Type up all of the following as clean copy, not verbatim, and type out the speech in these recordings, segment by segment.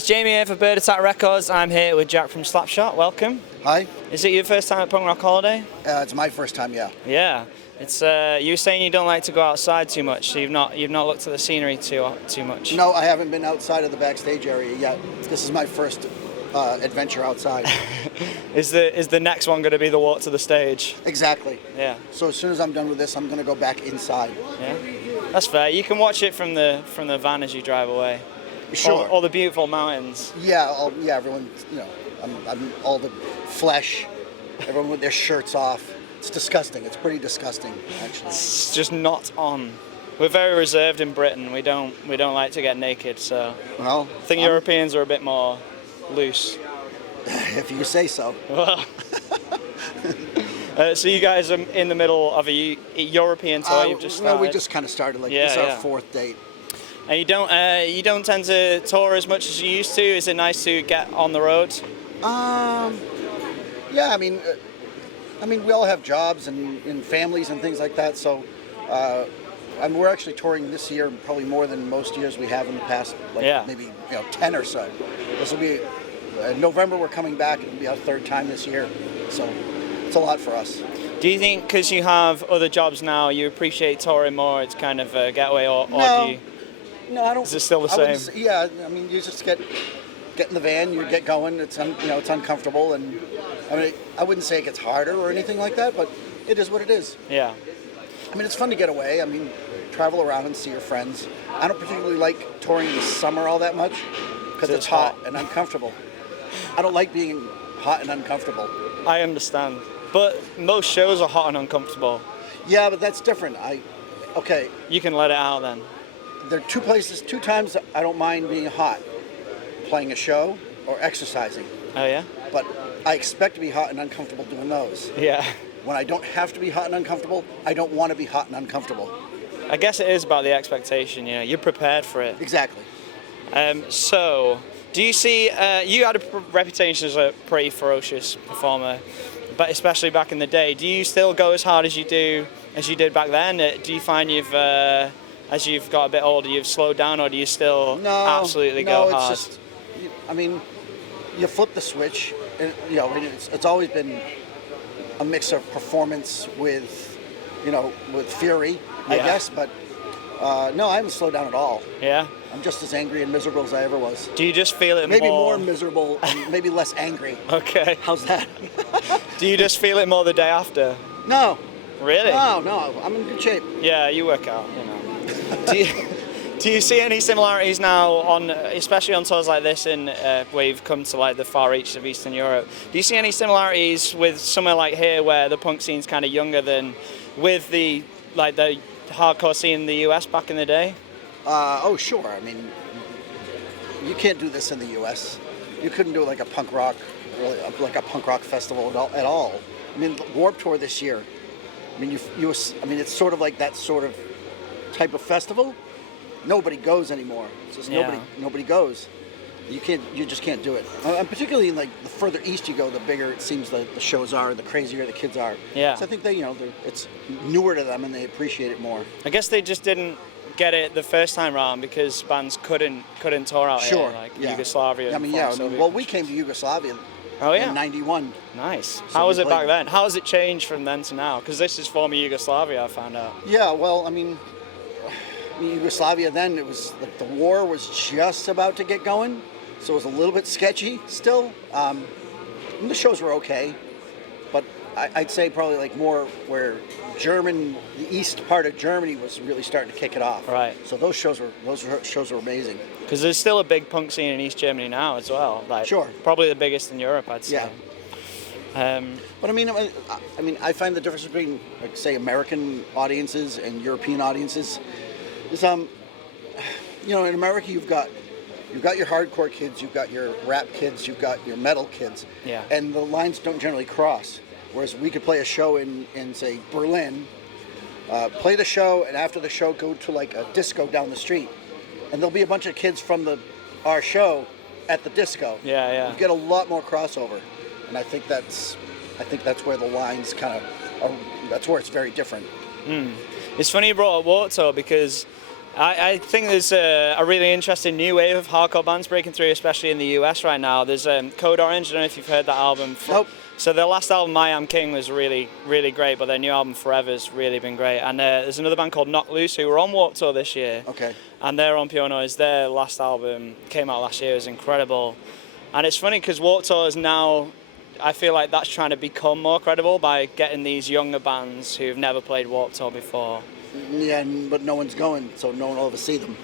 guys, Jamie here for Bird Attack Records. I'm here with Jack from Slapshot. Welcome. Hi. Is it your first time at Punk Rock Holiday? It's my first time, yeah. Yeah. It's you were saying you don't like to go outside too much, so you've not looked at the scenery too much. No, I haven't been outside of the backstage area yet. This is my first adventure outside. Is the next one going to be the walk to the stage? Exactly. Yeah. So as soon as I'm done with this, I'm going to go back inside. Yeah. That's fair. You can watch it from the van as you drive away. Sure. All the beautiful mountains. Yeah. Everyone. I'm all the flesh. Everyone with their shirts off. It's disgusting. It's pretty disgusting, actually. It's just not on. We're very reserved in Britain. We don't like to get naked. So. Well, I think Europeans are a bit more loose. If you say so. Well. So you guys are in the middle of a European tour. You've just started. No, we just kind of started. This is our fourth date. And you don't tend to tour as much as you used to. Is it nice to get on the road? Yeah. I mean, we all have jobs and families and things like that. So, we're actually touring this year probably more than most years we have in the past. Maybe 10 or so. This will be November. We're coming back. It'll be our third time this year. So, it's a lot for us. Do you think because you have other jobs now, you appreciate touring more? It's kind of a getaway, or do you? No, I don't. Is it still the same? Yeah, I mean, you just get in the van, you get going. It's it's uncomfortable, and I wouldn't say it gets harder or anything like that, but it is what it is. Yeah. I mean, it's fun to get away. I mean, travel around and see your friends. I don't particularly like touring in the summer all that much because it's hot and uncomfortable. I don't like being hot and uncomfortable. I understand, but most shows are hot and uncomfortable. Yeah, but that's different. Okay. You can let it out then. There are two times I don't mind being hot, playing a show or exercising. Oh yeah? But I expect to be hot and uncomfortable doing those. Yeah. When I don't have to be hot and uncomfortable, I don't want to be hot and uncomfortable. I guess it is about the expectation, you're prepared for it. Exactly. So, do you see, you had a reputation as a pretty ferocious performer, but especially back in the day. Do you still go as hard as you did back then? Do you find as you've got a bit older, you've slowed down, or do you still absolutely go hard? It's just, you flip the switch, and, it's always been a mix of performance with fury, I guess, but no, I haven't slowed down at all. Yeah? I'm just as angry and miserable as I ever was. Do you just feel it maybe more miserable and maybe less angry. Okay. How's that? Do you just feel it more the day after? No. Really? No, I'm in good shape. Yeah, you work out, Do you see any similarities now especially on tours like this where you've come to like the far reaches of Eastern Europe? Do you see any similarities with somewhere like here where the punk scene's kind of younger than with the hardcore scene in the US back in the day? Oh, sure. I mean, you can't do this in the US. You couldn't do like a punk rock festival at all. I mean, Warped Tour this year. I mean, it's sort of like that sort of type of festival. Nobody goes anymore. It's just nobody goes. You just can't do it. And particularly in like the further east you go, the bigger it seems the shows are, the crazier the kids are. Yeah. So I think it's newer to them and they appreciate it more. I guess they just didn't get it the first time round because bands couldn't tour out here, like Yugoslavia. I mean, well, we came to Yugoslavia. In '91. Nice. How was it back then? How has it changed from then to now? Because this is former Yugoslavia, I found out. Yeah, well, I mean, Yugoslavia then, it was like the war was just about to get going, so it was a little bit sketchy still. The shows were okay, but I'd say probably like more where the east part of Germany was really starting to kick it off. Right. So those shows were amazing. Because there's still a big punk scene in East Germany now as well. Sure. Probably the biggest in Europe, I'd say. Yeah. But I mean, I find the difference between, like, say, American audiences and European audiences is, in America you've got your hardcore kids, you've got your rap kids, you've got your metal kids. Yeah. And the lines don't generally cross. Whereas we could play a show in say, Berlin, play the show, and after the show go to like a disco down the street. And there'll be a bunch of kids from our show at the disco. Yeah. You get a lot more crossover. And I think that's where the lines kind of that's where it's very different. It's funny you brought up Warped Tour because I think there's a really interesting new wave of hardcore bands breaking through, especially in the US right now. There's Code Orange. I don't know if you've heard that album. Nope. So their last album, I Am King, was really, really great, but their new album, Forever's really been great. And there's another band called Knock Loose who were on Warped Tour this year. Okay. And they're on Pure Noise. Their last album came out last year. It was incredible. And it's funny because Warped Tour is now, I feel like that's trying to become more credible by getting these younger bands who've never played Warped Tour before. Yeah, but no one's going, so no one will ever see them.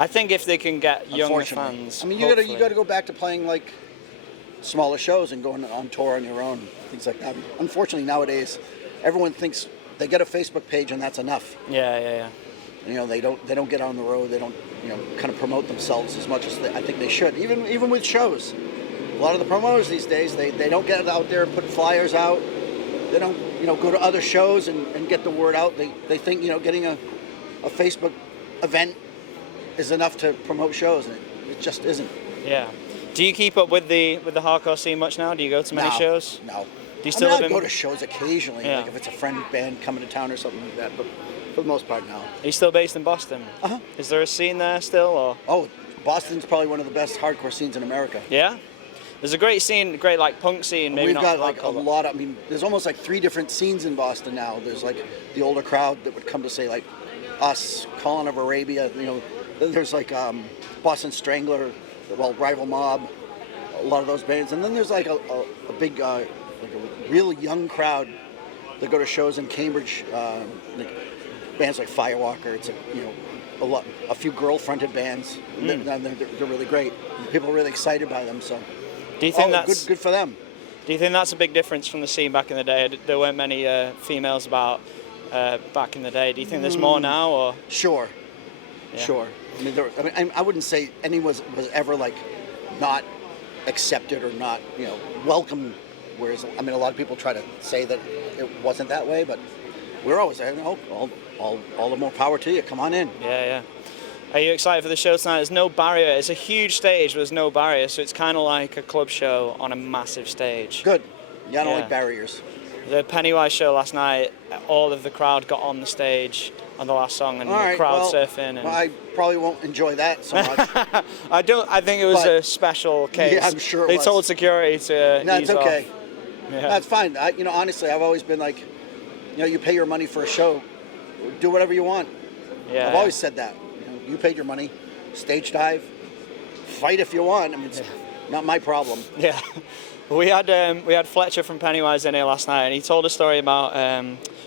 I think if they can get younger fans. I mean, you got to go back to playing like smaller shows and going on tour on your own, things like that. Unfortunately, nowadays, everyone thinks they get a Facebook page and that's enough. Yeah. You know, they don't get on the road. They don't, kind of promote themselves as much as I think they should. Even with shows, a lot of the promoters these days, they don't get out there and put flyers out. They don't, go to other shows and get the word out. They think, getting a Facebook event is enough to promote shows, and it just isn't. Yeah. Do you keep up with the hardcore scene much now? Do you go to many shows? No. Do you still I go to shows occasionally, like if it's a friend band coming to town or something like that, but for the most part, no. Are you still based in Boston? Uh-huh. Is there a scene there still, or? Oh, Boston's probably one of the best hardcore scenes in America. Yeah? There's a great scene, great like punk scene. Maybe We've got not like a lot of, there's almost like 3 different scenes in Boston now. There's like the older crowd that would come to say like us, Colin of Arabia, then there's like Boston Strangler, Rival Mob, a lot of those bands. And then there's like a big, like a really young crowd that go to shows in Cambridge, like bands like Firewalker. It's a few girl-fronted bands. They're really great. People are really excited by them, so. Do you think that's good for them? Do you think that's a big difference from the scene back in the day? There weren't many females about back in the day. Do you think there's more now, or? Sure. Yeah. Sure. I wouldn't say any was ever like not accepted or not welcome. Whereas a lot of people try to say that it wasn't that way, but we're always saying, all the more power to you. Come on in. Yeah. Are you excited for the show tonight? There's no barrier. It's a huge stage, but there's no barrier, so it's kind of like a club show on a massive stage. Good. Yeah, I don't like barriers. The Pennywise show last night, all of the crowd got on the stage on the last song and crowd surfing. And I probably won't enjoy that so much. I think it was a special case. Yeah, I'm sure they told security to No, it's okay. Yeah. That's fine. Honestly, I've always been like, you pay your money for a show, do whatever you want. Yeah. I've always said that. You paid your money, stage dive, fight if you want. It's not my problem. Yeah. We had Fletcher from Pennywise in here last night, and he told a story about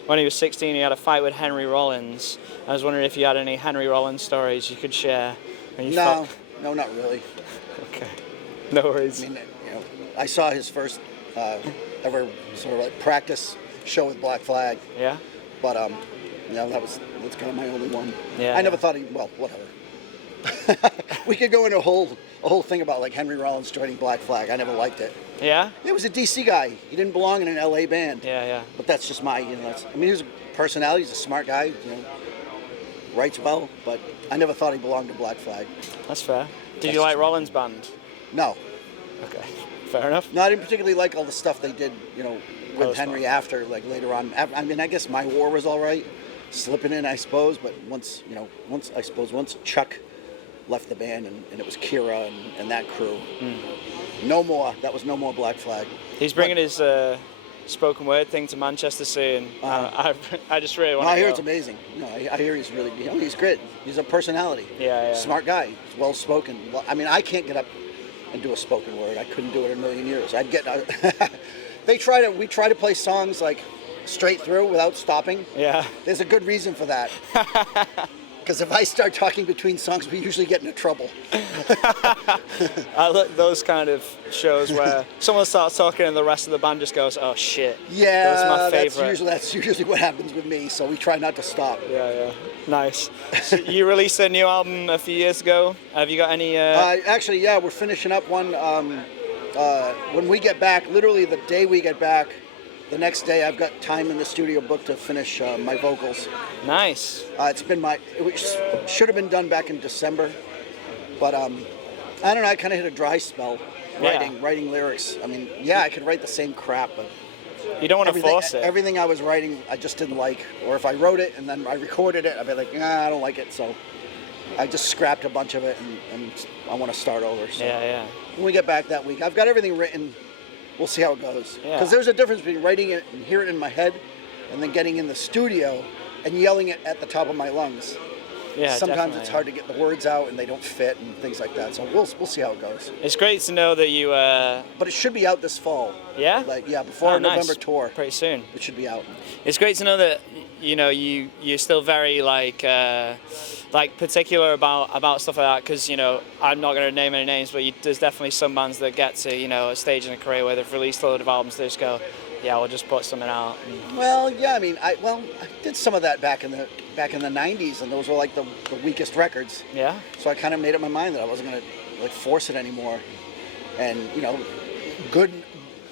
when he was 16, he had a fight with Henry Rollins. I was wondering if you had any Henry Rollins stories you could share. No, not really. Okay. No worries. I saw his first ever sort of like practice show with Black Flag. Yeah. But that's kind of my only one. Yeah. I never thought whatever. We could go into a whole thing about like Henry Rollins joining Black Flag. I never liked it. Yeah? He was a DC guy. He didn't belong in an LA band. Yeah. But that's just my, he was a personality. He's a smart guy. Writes well. But I never thought he belonged to Black Flag. That's fair. Did you like Rollins' band? No. Okay. Fair enough. No, I didn't particularly like all the stuff they did, with Henry after, like later on. I guess My War was all right, slipping in, I suppose. But once Chuck left the band and it was Kira and that crew, no more. That was no more Black Flag. He's bringing his spoken word thing to Manchester soon. I just really want to. I hear it's amazing. I hear he's really, he's great. He's a personality. Yeah. Smart guy. He's well spoken. I can't get up and do a spoken word. I couldn't do it in a million years. I'd get. We try to play songs like straight through without stopping. Yeah. There's a good reason for that. Because if I start talking between songs, we usually get into trouble. I like those kind of shows where someone starts talking and the rest of the band just goes, "Oh shit." Yeah, that's my favorite. That's usually what happens with me. So we try not to stop. Yeah. Nice. So you released a new album a few years ago. Have you got any? Actually, yeah, we're finishing up one. When we get back, literally the day we get back, the next day I've got time in the studio booked to finish my vocals. Nice. It should have been done back in December, but I don't know. I kind of hit a dry spell writing lyrics. I could write the same crap, but you don't want to force it. Everything I was writing, I just didn't like. Or if I wrote it and then I recorded it, I'd be like, I don't like it. So I just scrapped a bunch of it, and I want to start over. So Yeah. when we get back that week, I've got everything written. We'll see how it goes. Yeah. Because there's a difference between writing it and hearing it in my head, and then getting in the studio and yelling it at the top of my lungs. Yeah, Sometimes definitely. it's hard to get the words out, and they don't fit, and things like that. So we'll see how it goes. It's great to know that you. But it should be out this fall. Yeah. Before our nice. November tour. Pretty soon. It should be out. It's great to know that you're still very like particular about stuff like that, because I'm not going to name any names, but there's definitely some bands that get to a stage in a career where they've released a load of albums, they just go, yeah, we'll just put something out. Well, yeah, I mean, I did some of that back in the 90s, and those were like the weakest records. Yeah. So I kind of made up my mind that I wasn't going to force it anymore, and good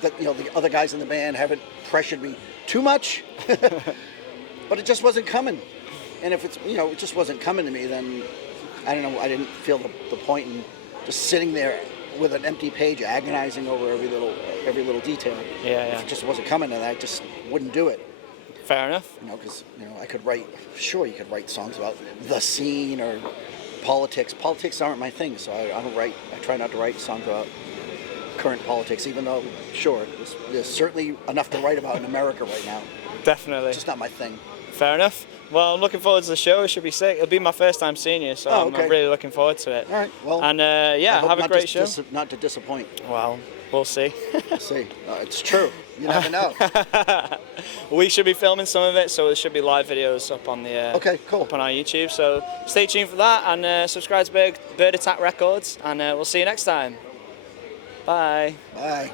that the other guys in the band haven't pressured me too much, but it just wasn't coming. And if it's it just wasn't coming to me, then I don't know. I didn't feel the point in just sitting there with an empty page, agonizing over every little detail. Yeah. If it just wasn't coming, then I just wouldn't do it. Fair enough. Because I could write. Sure, you could write songs about the scene or politics. Politics aren't my thing, so I don't write. I try not to write songs about current politics, even though, sure, there's certainly enough to write about in America right now. Definitely. It's just not my thing. Fair enough. Well, I'm looking forward to the show. It should be sick. It'll be my first time seeing you, so I'm really looking forward to it. All right. Well. And have a great show. Not to disappoint. Well, we'll see. We'll see. It's true. You never know. We should be filming some of it, so there should be live videos up on the okay, cool. up on our YouTube. So stay tuned for that, and subscribe to Bird Attack Records, and we'll see you next time. Bye. Bye.